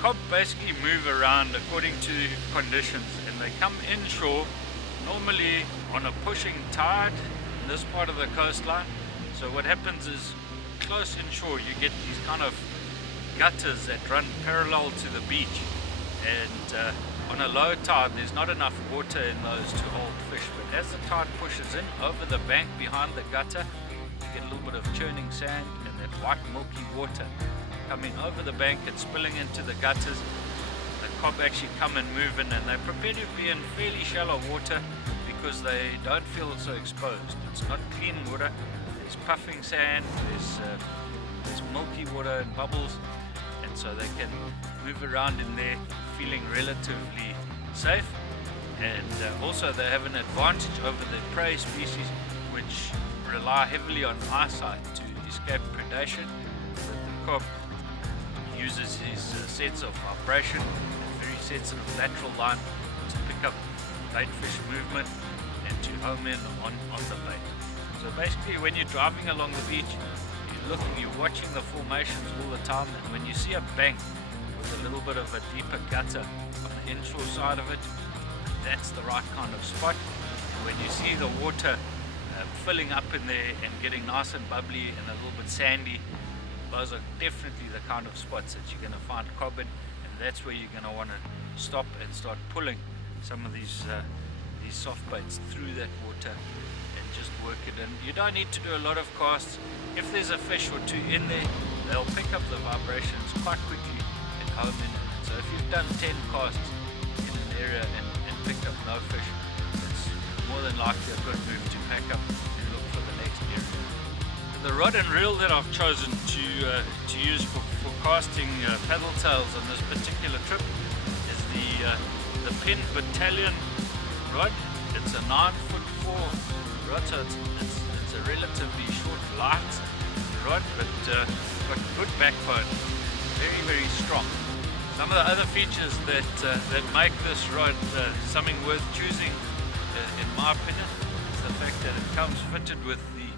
cob basically move around according to conditions, and they come inshore normally on a pushing tide in this part of the coastline. So what happens is, close inshore you get these kind of gutters that run parallel to the beach, and on a low tide there's not enough water in those to hold fish, but as the tide pushes in over the bank behind the gutter, you get a little bit of churning sand and that white milky water coming over the bank and spilling into the gutters. The cob actually come and move in, and they prepare to be in fairly shallow water because they don't feel so exposed. It's not clean water, there's puffing sand, there's milky water and bubbles, and so they can move around in there feeling relatively safe. And also they have an advantage over the prey species, which rely heavily on eyesight to escape predation. But the cob uses his sense of vibration and very sensitive lateral line to pick up bait fish movement and to home in on the bait. So basically, when you're driving along the beach, you're watching the formations all the time, and when you see a bank with a little bit of a deeper gutter on the inshore side of it, that's the right kind of spot. And when you see the water filling up in there and getting nice and bubbly and a little bit sandy, those are definitely the kind of spots that you're going to find cob in, and that's where you're going to want to stop and start pulling some of these soft baits through that water and just work it in. You don't need to do a lot of casts. If there's a fish or two in there, they'll pick up the vibrations quite quickly and home in. So if you've done 10 casts in an area and picked up no fish, it's more than likely a good move to pack up and look for the next area. The rod and reel that I've chosen to use for casting paddle tails on this particular trip is the Penn Battalion rod. It's a 9'4" rod, so it's a relatively short, light rod, but got good backbone, very, very strong. Some of the other features that make this rod something worth choosing, in my opinion, is the fact that it comes fitted with the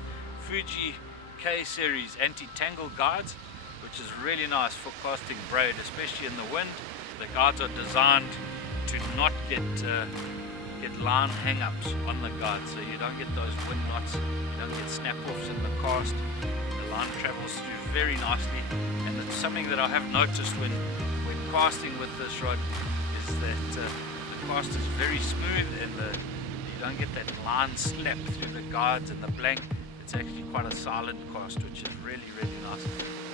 Fuji K-series anti-tangle guides, which is really nice for casting braid, especially in the wind. The guides are designed to not get line hang-ups on the guide, so you don't get those wind knots, you don't get snap-offs in the cast. The line travels through very nicely, and it's something that I have noticed when casting with this rod, is that the cast is very smooth, and you don't get that line slap through the guides and the blank. It's actually quite a silent cast, which is really, really nice.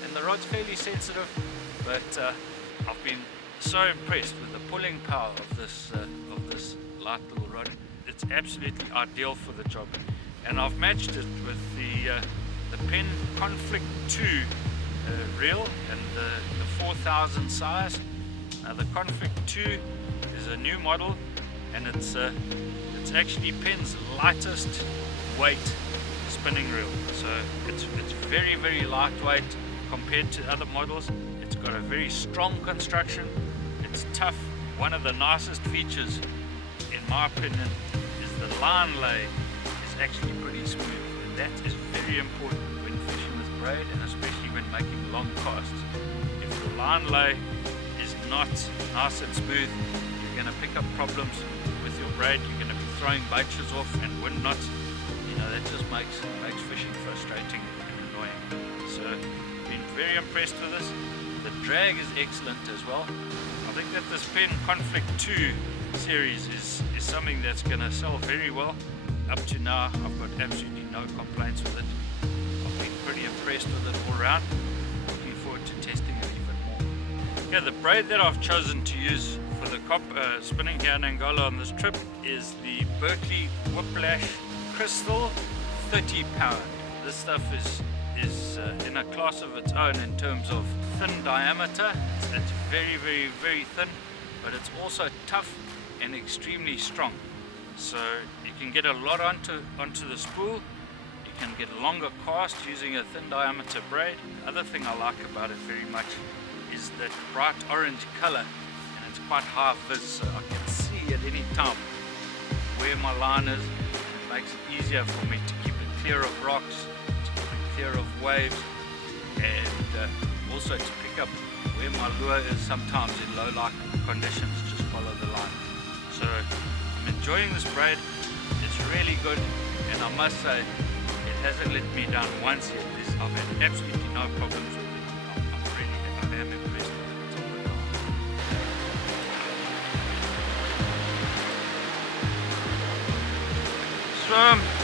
And the rod's fairly sensitive, but I've been so impressed with the pulling power of this light little rod. It's absolutely ideal for the job, and I've matched it with the Penn Conflict 2 reel and the 4000 size. The Conflict 2 is a new model, and it's actually Penn's lightest weight spinning reel. So it's very, very lightweight compared to other models. It's got a very strong construction. It's tough. One of the nicest features, in my opinion, is the line lay is actually pretty smooth, and that is very important when fishing with braid, and especially when making long casts. If the line lay is not nice and smooth, you're going to pick up problems with your braid. You're going to be throwing baitches off and wind knots. That just makes fishing frustrating and annoying. So, been very impressed with this. The drag is excellent as well. I think that this Penn Conflict 2 series is something that's going to sell very well. Up to now, I've got absolutely no complaints with it. I've been pretty impressed with it all around. Looking forward to testing it even more. Yeah, the braid that I've chosen to use for the cob spinning here in Angola on this trip is the Berkeley Whiplash Crystal 30 pound. This stuff is in a class of its own in terms of thin diameter. It's very, very, very thin, but it's also tough and extremely strong. So you can get a lot onto the spool. You can get a longer cast using a thin diameter braid. The other thing I like about it very much is that bright orange color, and it's quite high vis, so I can see at any time where my line is. It makes it easier for me to keep it clear of rocks, to keep it clear of waves, and also to pick up where my lure is sometimes in low light conditions, just follow the line. So I'm enjoying this braid, it's really good, and I must say it hasn't let me down once yet. I've had absolutely no problems with it. I am impressed with it. It's all good now. So